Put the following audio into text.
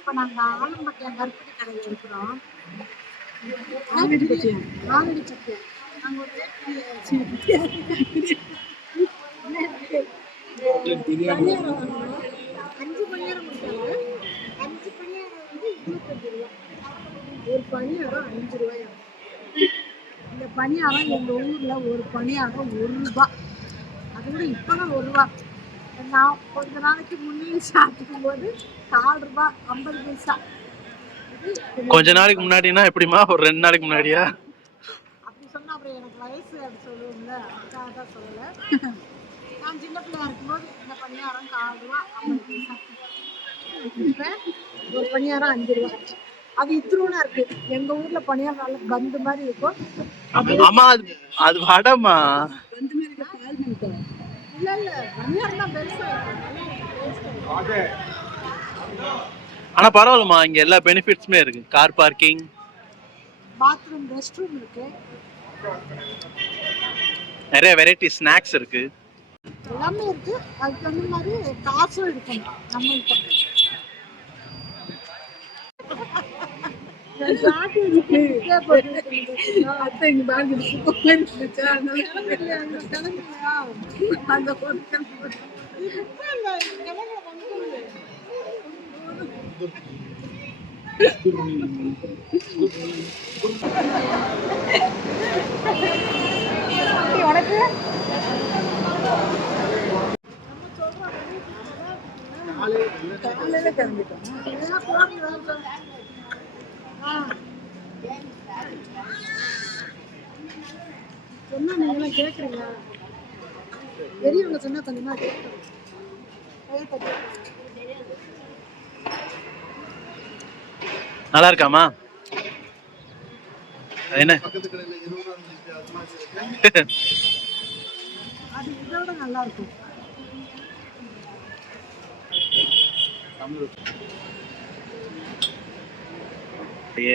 இப்ப நாங்க ஆலம்பட்டியம் கருப்பட்டி கடையில இருக்கிறோம். ஆல்ரெடி பத்தியா ஆல்ரெடி பத்தியா நாங்க ஒரு பணியாரம் வாங்கினோம். 5 பணியாரம் கொடுத்தாங்க. 5 பணியாரம் வந்து 25 ரூபா. ஒரு பணியாரம் 5 ரூபாயா. இந்த பணியாரம் எங்க ஊர்ல ஒரு பணியாரம் 1 ரூபா. அது கூட இப்பதான் 1 ரூபா. நான் கொஞ்ச நாளைக்கு முன்னாடி சாப்பிடும் போது 4 ரூபா 50 பைசா. கொஞ்ச நாளைக்கு முன்னாடினா எப்படிமா? ஒரு 2 நாளைக்கு முன்னாடியா? அப்படி சொன்னா அப்புறம் எனக்கு வயசு அப்படி சொல்லுவோம்ல, அதுக்காக தான் சொல்லல. நான் சின்ன பிள்ளையா இருக்கும்போது இந்த பணியாரம் 4 ரூபா 50 பைசா. இப்ப ஒரு பணியாரம் 5 ரூபா. அது இத்திரூனா இருக்கு. எங்க ஊர்ல பணியாரம் நல்ல பந்து மாதிரி இருக்கும். ஆமா, அது வடமா? வந்து மாதிரி பால் பண்ணிட்டோம். இல்ல இல்ல பணியாரம் தான் பெருசா இருக்கு. ஆனா பரவாயில்லமா, இங்க எல்லா பெனிஃபிட்ஸுமே இருக்கு. Car parking, bathroom, rest room இருக்கு. நிறைய வெரைட்டி ஸ்நாக்ஸ் இருக்கு. எல்லாமே இருக்கு. அதுக்கு தகுந்த மாதிரி காசும் இருக்கணும் நம்மள்கிட்ட. அத்தை இங்க பாருங்க இருந்துச்சா அந்த உனக்கு காலையில கிளம்பிட்டோம். சொன்னா நீங்களாம் கேட்குறீங்களா? பெரியவங்க சொன்னா கொஞ்சமா கேட்கணும். நல்லா இருக்காமா? என்ன அது இதோட நல்லா இருக்கும். ஏ